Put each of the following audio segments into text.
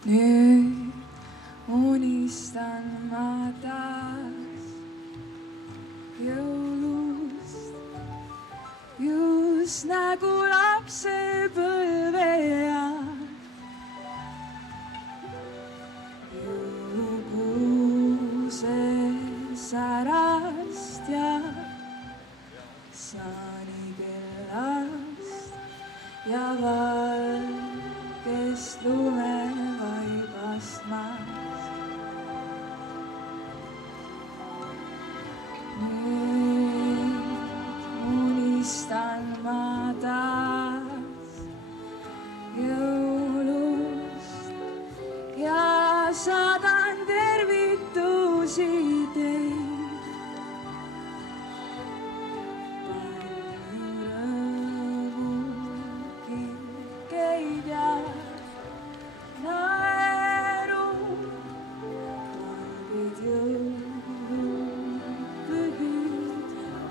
Nüüd unistan ma taas jõulust, just nagu lapsepõlveajal. Jõulukuuse särast ja saanikellast ja valgest lumevaibast maast. Nüüd unistan ma taas jõulust ja saadan tervitusi teid. Palju rõõmu, kinkeid ja naeru, valgeid jõulupühid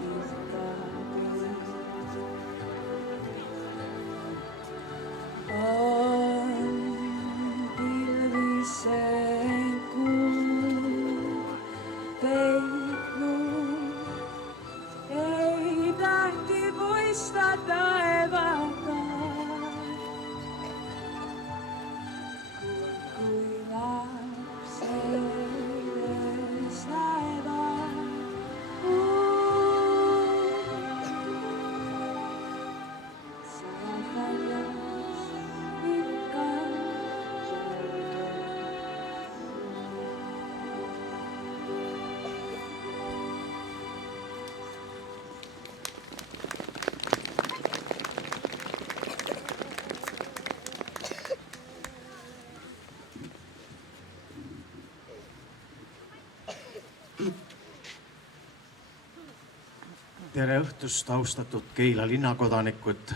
ilmtatud. On pilvised kuu peitnud, ei tähti puista taevaga. Kui lapsedes näevad saad väljas ikka. Tere õhtust, austatud Keila linnakodanikud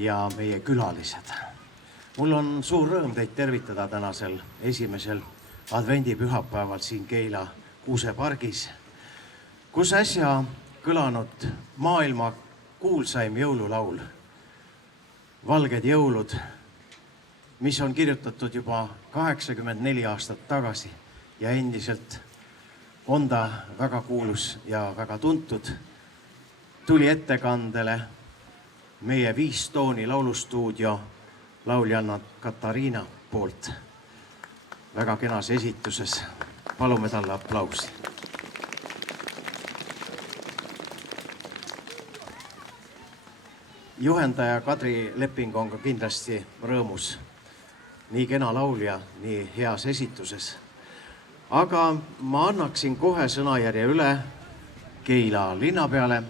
ja meie külalised. Mul on suur rõõm teid tervitada tänasel esimesel advendipühapäeval siin Keila Kuusepargis, kus äsja kõlanud maailma kuulsaim jõululaul Valged jõulud, mis on kirjutatud juba 84 aastat tagasi ja endiselt on ta väga kuulus ja väga tuntud, tuli ettekandele meie 5 tooni laulustuudio lauljanna Katariina poolt väga kenas esituses. Palume talle aplausi. Juhendaja Kadri Lepping on ka kindlasti rõõmus. Nii kena laulja, nii heas esituses. Aga ma annaksin kohe sõnajärje üle Keila linnapeale,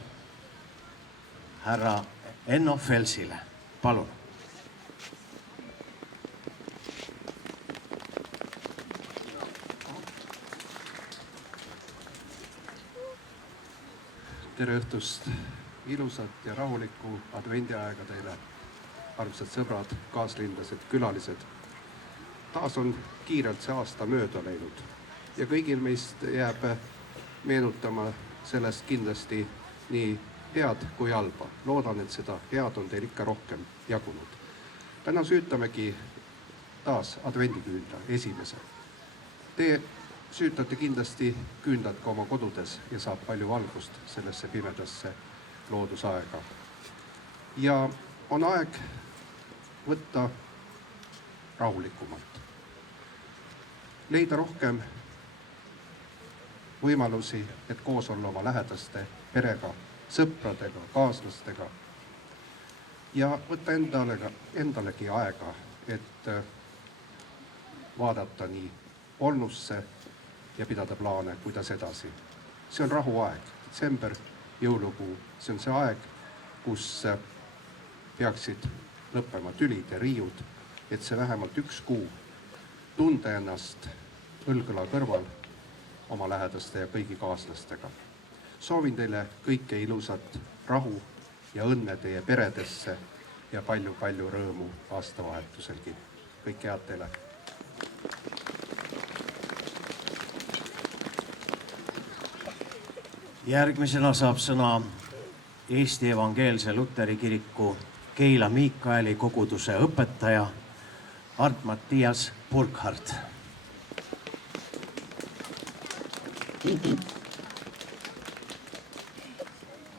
härra Enno Felsile. Palun. Tere õhtust, ilusat ja rahulikku advendiaega teile, armsad sõbrad, kaaslinlased, külalised. Taas on kiirelt see aasta mööda läinud ja kõigil meist jääb meenutama sellest kindlasti nii head kui halba. Loodan, et seda head on teil ikka rohkem jagunud. Täna süütamegi taas advendiküünda, esimese. Te süütate kindlasti küündad ka oma kodudes ja saab palju valgust sellesse pimedasse loodusaega. Ja on aeg võtta rahulikumalt. Leida rohkem võimalusi, et koos olla oma lähedaste, perega, sõpradega, kaaslastega ja võtta endalegi aega, et vaadata nii olnusse ja pidada plaane, kuidas edasi. See on rahuaeg, detsember, jõulukuu, see on see aeg, kus peaksid lõppema tülid ja riiud, et see vähemalt 1 kuu tunde ennast õlgõla kõrval oma lähedaste ja kõigi kaaslastega. Soovin teile kõike ilusat, rahu ja õnne teie peredesse ja palju-palju rõõmu aastavahetuselgi. Kõike head teile! Järgmisena saab sõna Eesti Evangeelse Luteri Kiriku Keila Miikaeli koguduse õpetaja Art Mattias Burkhardt.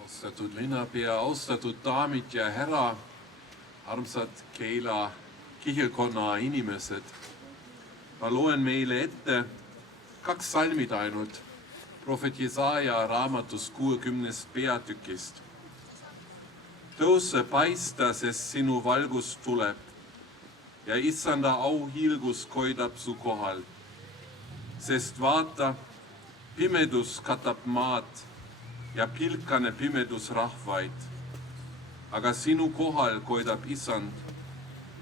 Austatud linnapea, austatud daamid ja härra, armsad Keila kihelkonna inimesed. Ma loen meile ette 2 salmid ainult prohvet Jesaja raamatus 60 peatükist. Tõuse paista, sest sinu valgus tuleb ja issanda auhiilgus koidab su kohal. Sest vaata, pimedus katab maad ja pilkane pimedus rahvaid. Aga sinu kohal koidab issand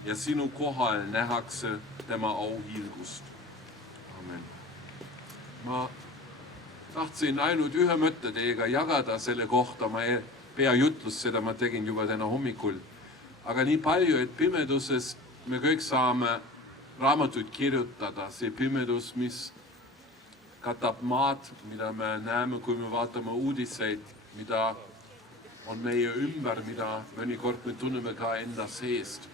ja sinu kohal nähakse tema auhiilgust. Amen. Ma tahtsin ainult ühe mõtte teiega jagada selle kohta. Ma ei pea jutlust, seda ma tegin juba täna hommikul. Aga nii palju, et pimedusest me kõik saame raamatuid kirjutada. See pimedus, mis katab maad, mida me näeme, kui me vaatame uudiseid, mida on meie ümber, mida mõnikord me tunneme ka enda seest.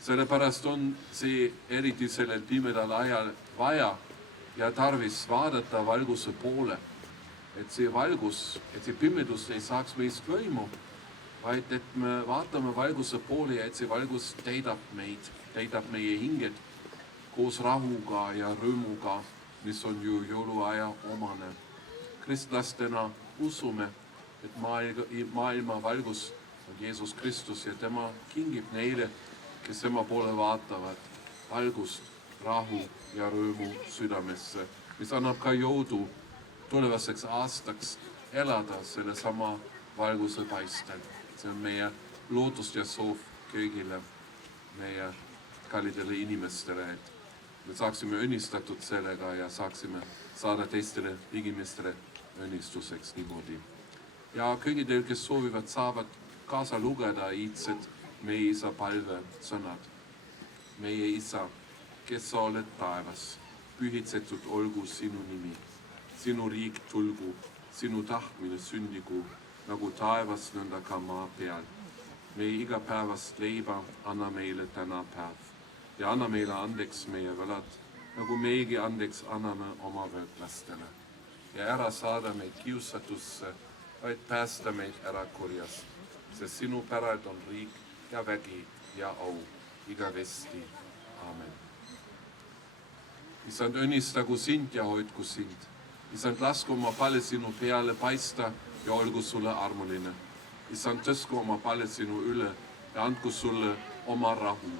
Sellepärast on see eriti sellel pimedal ajal vaja ja tarvis vaadata valguse poole. Et see valgus, et see pimedus ei saaks meist võimu, vaid et me vaatame valguse poole ja et see valgus täidab meid, täidab meie hinged koos rahuga ja rõõmuga, mis on ju jõuluaja omane. Kristlastena usume, et maailma valgus on Jeesus Kristus ja tema kingib neile, kes tema poole vaatavad, valgust, rahu ja rõõmu südamesse, mis annab ka jõudu tulevaseks aastaks elada selle sama valguse paistel. See on meie lootust ja soov kõigile meie kallidele inimestele, et me saaksime õnnistatud sellega ja saaksime saada teistele inimestele õnnistuseks niimoodi. Ja kõigidel, kes soovivad, saavad kaasa lugeda iidsed meie isa palve sõnad. Meie isa, kes sa oled taevas, pühitsetud olgu sinu nimi. Sinu riik tulgu, sinu tahtmine sündigu, nagu taevas nõnda ka maa peal. Meie igapäevast leiba anna meile täna päev ja anna meile andeks meie võlad, nagu meigi andeks anname oma võlglastele. Ja ära saada meid kiusatusse, vaid päästa meid ära kurjast, sest sinu päralt on riik ja vägi ja au igavesti. Amen. Isand, õnnistagu sind ja hoidku sind. Isand, lasku oma pale sinu peale paista ja olgu sulle armuline. Isand, tõsku oma pale sinu üle ja andku sulle oma rahu.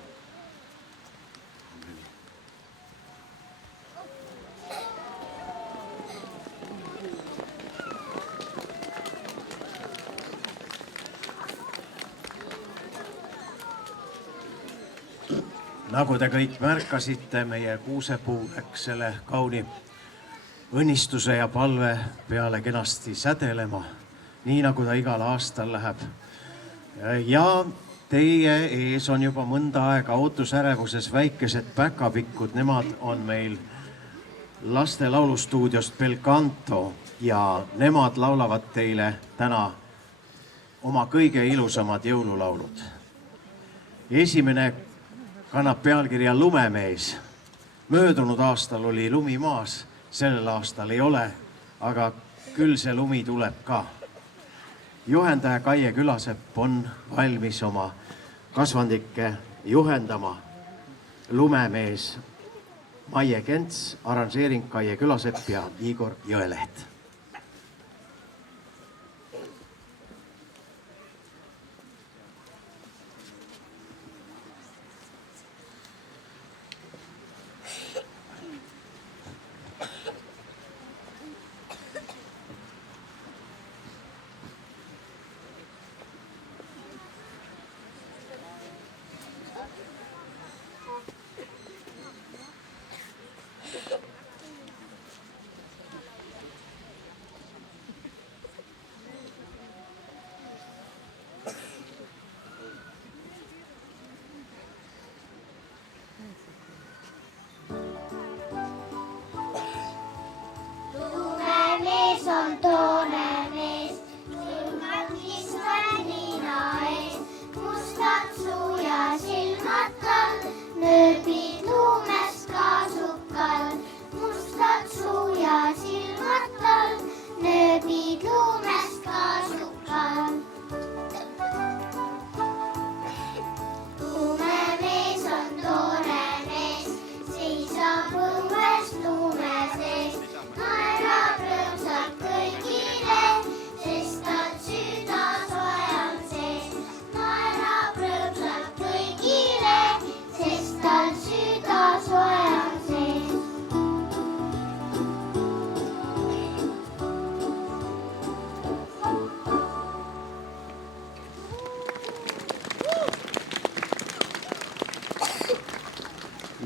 Amen. Nagu te kõik märkasite, meie kuusepuu läks selle kauni õnnistuse ja palve peale kenasti sädelema, nii nagu ta igal aastal läheb. Ja teie ees on juba mõnda aega ootusärevuses väikesed päkapikud. Nemad on meil laste laulustuudiost Belcanto ja nemad laulavad teile täna oma kõige ilusamad jõululaulud. Esimene kannab pealkirja Lumemees. Möödunud aastal oli lumi maas. Sellel aastal ei ole, aga küll see lumi tuleb ka. Juhendaja Kaie Külasepp on valmis oma kasvandikke juhendama. Lumemees Maie Kents, arranžeering Kaie Külasepp ja Igor Jõeleht.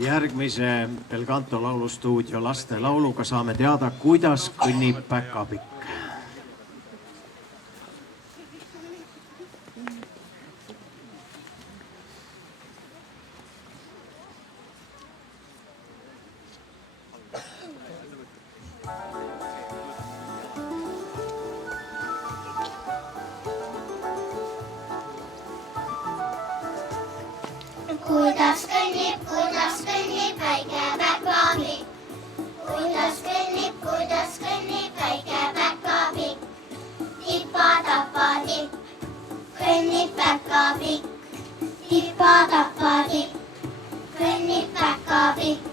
Järgmise Belcanto laulustuudio laste lauluga saame teada, kuidas kõnnib päkapikk. Kuidas kõnnib väike päkapikk? Kuidas kõnnib väike päkapikk? Tipa-tapa tipp, kõnnib päkapikk. Tipa-tapa tipp, kõnnib päkapikk.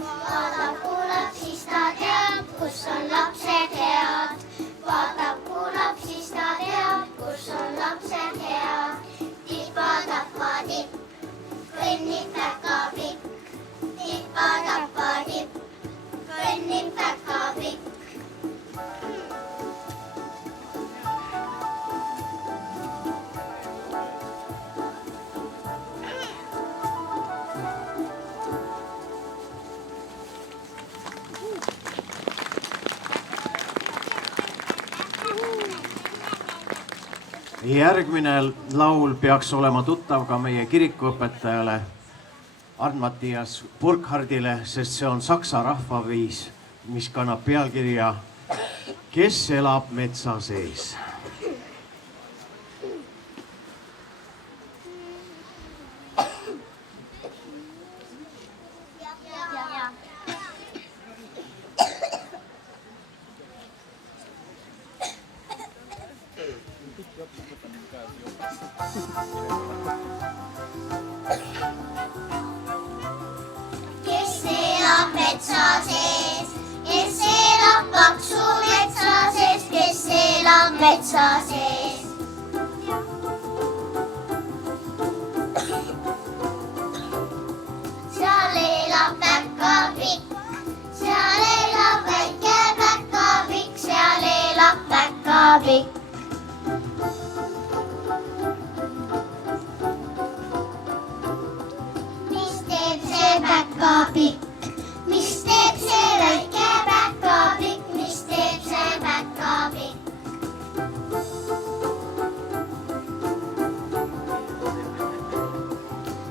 Vaatab, kuulab, siis ta teab, kus on lapsed head. Vaatab, kuulab, siis ta teab, kus on lapsed head. Tipa-tapa tipp, kõnnib päkapikk. Tipa-tapa tipp, kõnnib päkapikk. Järgmine laul peaks olema tuttav ka meie kirikuõpetajale Arnd-Mattias Burkhardile, sest see on saksa rahvaviis, mis kannab pealkirja Kes elab metsa sees. Kes elab metsa sees, kes elab paksu metsa sees, kes elab metsa sees. Seal elab päkapikk, seal elab väike päkapikk, seal elab päkapikk. Mis teeb see päkapikk? Mis teeb see väike päkapikk? Mis teeb see päkapikk?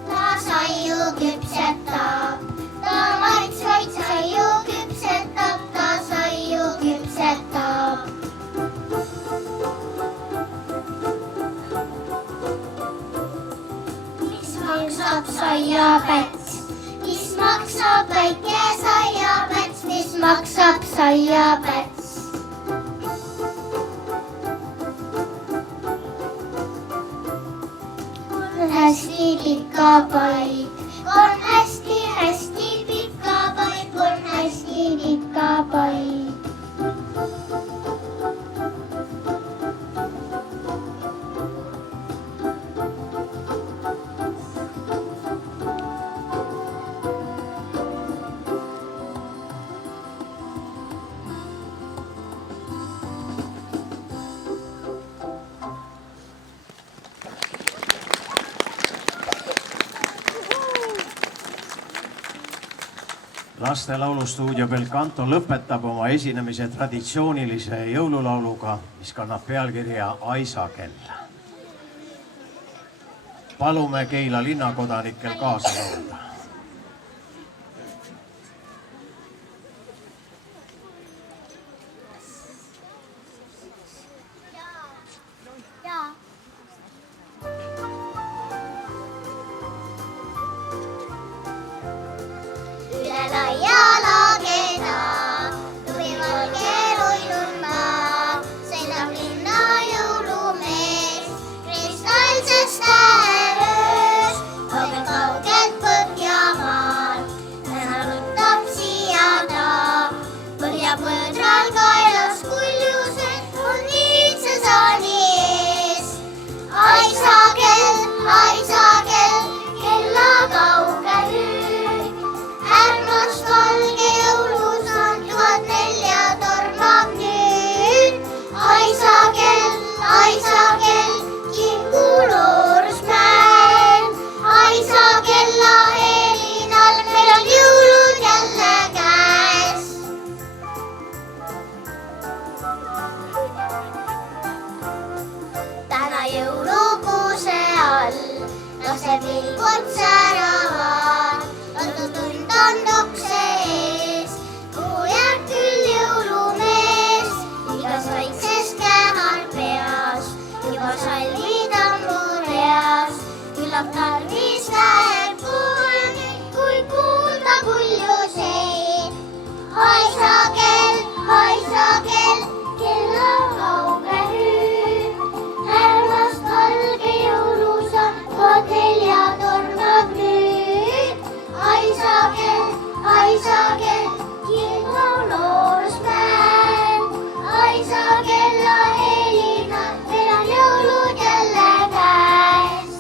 Ta saiu küpsetab, ta maitsvaid saiu küpsetab, ta saiu küpsetab. Mis maksab saiapäts? Mis maksab väike saiapäts? Mis maksab saiapäts? On hästi pika paik, on hästi pika paik, on hästi pika paik. Laste laulustuudio Belcanto lõpetab oma esinemise traditsioonilise jõululauluga, mis kannab pealkirja Aisakell. Palume Keila linnakodanikel kaasa laulda. Üle laia lageda, lumivalge luilunmaa, sõidab linna jõulumees kristallses täheöös, kaugelt kaugelt põhja. veel kord säravad. Tund on ukse ees, kuhu jääb küll jõulumees. Igas vaikses kähal peas, juba sallid ammu reas. Küllap tarvis läheb kuulmi, kui kuulda kuljuseid. Haisa kell, kella kauge hüüd. Härmast valge jõulusa, kodel ja tormab nüüd. Haisa kell, kilma loorusmäed. Haisa kella helina, meil on jõulud jälle käes.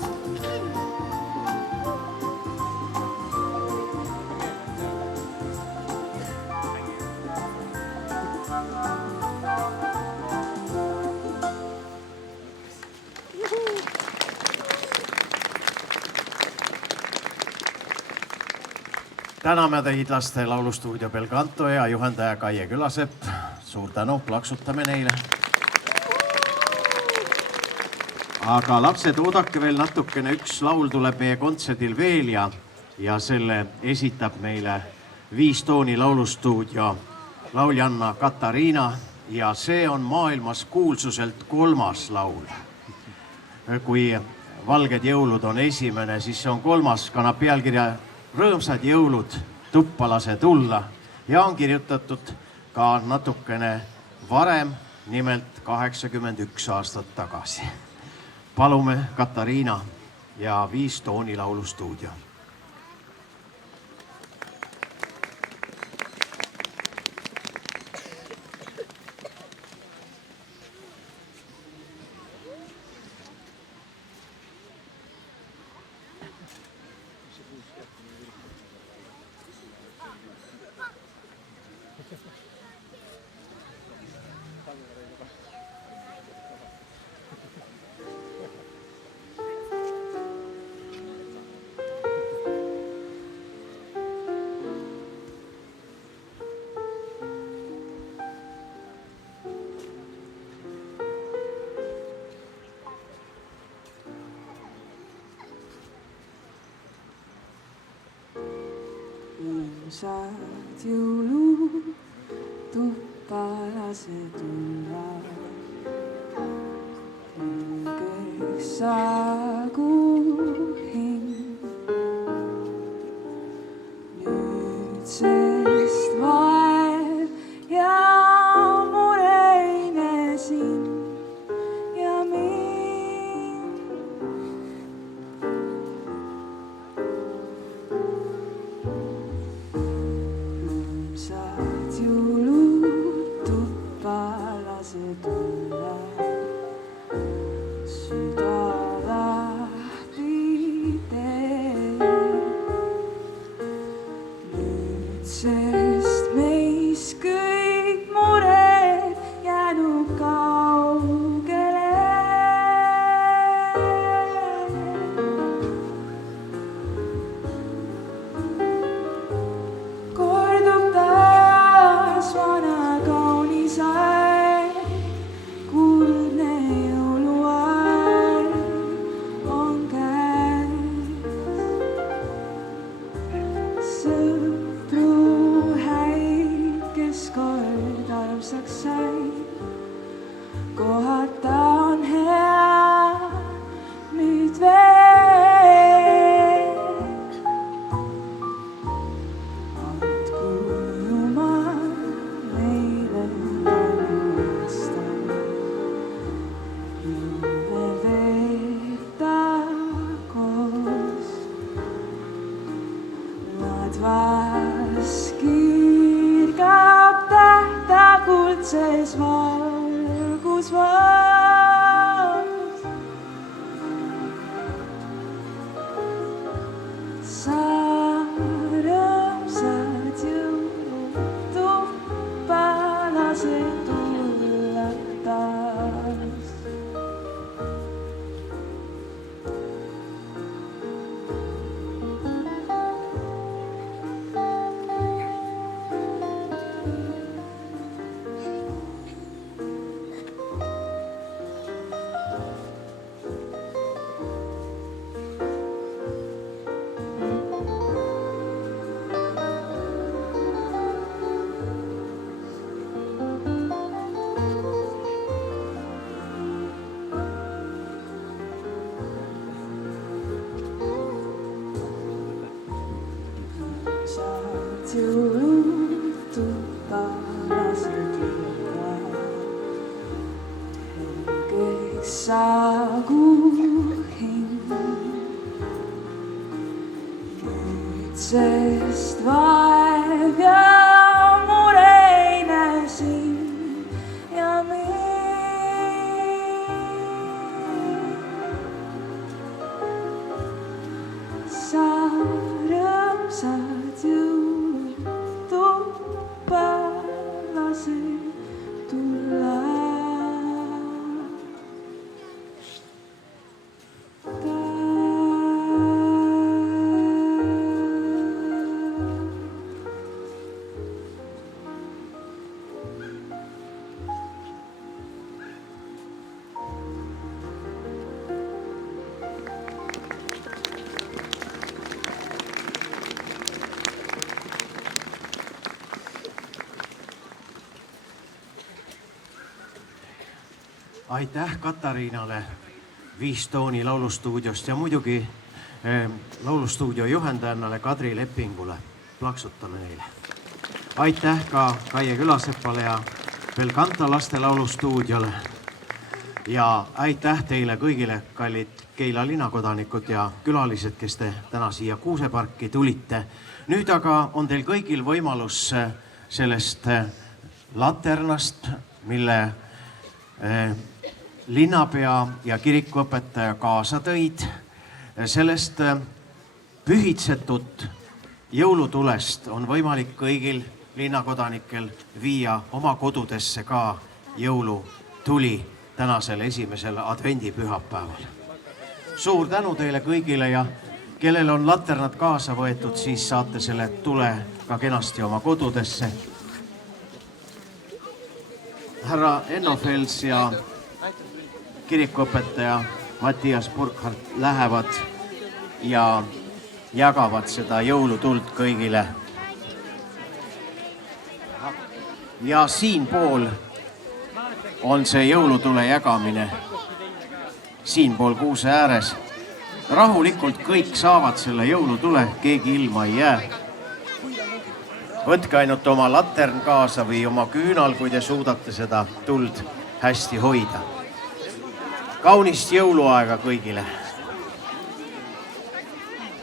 Täname teid laste laulustuudio Belcanto ja juhendaja Kaie Külasepp. Suur tänu, plaksutame neile. Aga lapsed, oodake veel natukene, üks laul tuleb meie kontserdil veel ja selle esitab meile Viis tooni laulustuudio lauljanna Katariina ja see on maailmas kuulsuselt 3. laul. Kui Valged jõulud on esimene, siis see on 3, kannab pealkirja Rõõmsad jõulud, tuppa lase tulla ja on kirjutatud ka natukene varem, nimelt 81 aastat tagasi. Palume Katariina ja Viis tooni laulustuudio. Rõõmsad jõulud, tuppa lase tulla. Kõigeks saagu hing. Nüüdsest vaev ja mureine sind ja mind. Rõõmsad jõulud, tuppa lase tulla. Süda lahti tee. Nüüdsest meis kõik mured jäänud kaugele. Kordub taas vana kaunis aeg, kuldne jõuluaeg on käes. Sõpru häid, kes kord armsaks said, kohata on hea nüüd veel. Andku Jumal meile palju aastaid, jõule veeta koos. Ladvas kirgab tähta kuldses valgusvaas. Sa rõõmsad jõulud, tuppa lase tulla taas. 샤듀루뚜 바라세두라 행객사구행 Utsestva mureinasin ja Sarem sadyutu palase tulla Aitäh Katariinale Viis Tooni laulustuudiost ja muidugi laulustuudio juhendajannale Kadri Leppingule. Plaksutame neile. Aitäh ka Kaie Külasepale ja Belcanta laste laulustuudiole. Ja aitäh teile kõigile, kallid Keila linnakodanikud ja külalised, kes te täna siia Kuuseparki tulite. Nüüd aga on teil kõigil võimalus sellest laternast, mille linnapea ja kirikuõpetaja kaasa tõid, sellest pühitsetut jõulutulest on võimalik kõigil linnakodanikel viia oma kodudesse ka jõulutuli tänasel esimesel advendipühapäeval. Suur tänu teile kõigile ja kellel on laternad kaasa võetud, siis saate selle tule ka kenasti oma kodudesse. Härra Enno Fels ja kirikuõpetaja Mattias Burkhardt lähevad ja jagavad seda jõulutuld kõigile. Ja siinpool on see jõulutule jagamine. Siinpool kuuse ääres. Rahulikult kõik saavad selle jõulutule, keegi ilma ei jää. Võtke ainult oma latern kaasa või oma küünal, kui te suudate seda tuld hästi hoida. Kaunist jõuluaega kõigile!